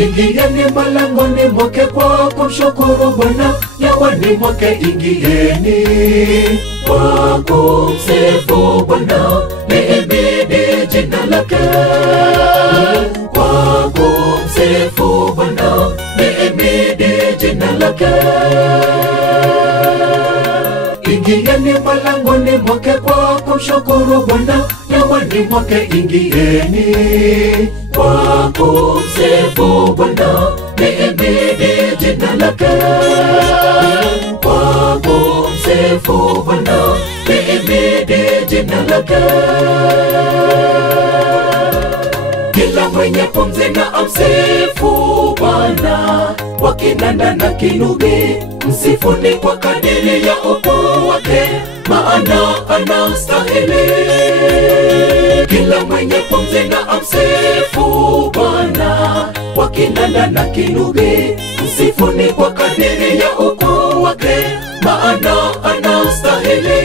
Ingieni malangoni mwake kwa kumshukuru Bwana, nyawani mwake ingieni kwa kumsifu Bwana, liimidi jina lake. Kwa kumsifu Bwana, liimidi jina lake. Ingieni malangoni mwake kwa kumshukuru Bwana, nyawani mwake ingieni kwa kumsifu Bwana, liimidi jina lake. Kwa kumsifu Bwana, liimidi jina lake. Kila mwenye pumzi na amsifu Bwana, kwa kinanda na kinubi, msifuni kwa kadiri ya ukuu wake, maana anastahili. Kila mwenye pumzi na amsifu Bwana, kwa kinanda na kinubi, msifuni kwa kadiri ya ukuu wake, maana anastahili.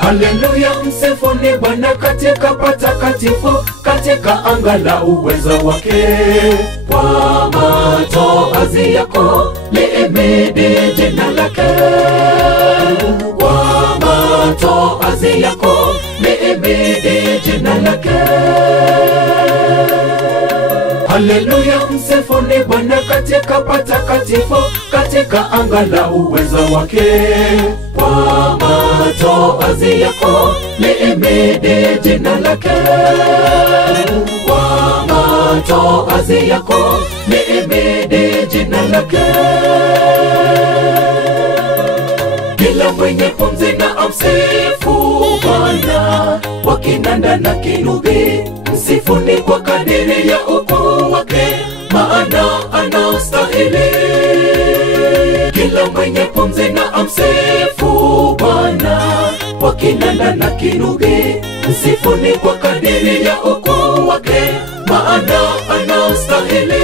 Haleluya, msifuni Bwana katika patakatifu, katika anga la uwezo wake. Kwa matoazi yako liimidi jina lake. Kwa matoazi yako liimidi jina lake. Haleluya, msifuni Bwana katika patakatifu, katika anga la uwezo wake. Kwa matoazi yako liimidi jina lake. Kwa matoazi yako liimidi jina lake. Kila mwenye pumzi na amsifu Bwana, kwa kinanda na kinubi, msifuni kwa kadiri ya ukuu wake, maana anastahili. Kila mwenye pumzi na amsifu Bwana, kwa kinanda na kinubi, msifuni kwa kadiri ya ukuu wake, maana anastahili.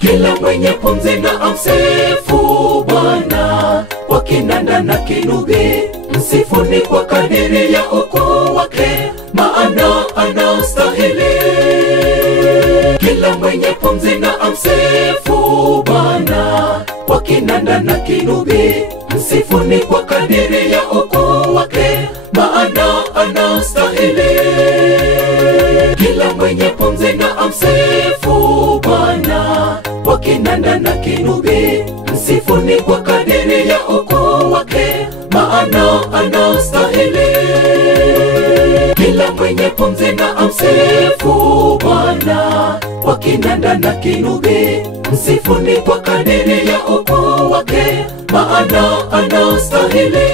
Kila mwenye pumzi na amsifu Bwana, kwa kinanda na kinubi, msifuni kwa kadiri ya ukuu wake, maana anastahili. Kila mwenye pumzi na amsifu Bwana, kwa kinanda na kinubi, msifuni kwa kadiri ya ukuu wake, maana anastahili. Kila mwenye pumzi na amsifu Bwana, kwa kinanda na kinubi, msifuni kwa kadiri ya ukuu wake, maana anastahili. Kila mwenye pumzi na amsifu Bwana, kwa kinanda na kinubi, msifuni kwa kadiri ya ukuu wake, maana anastahili.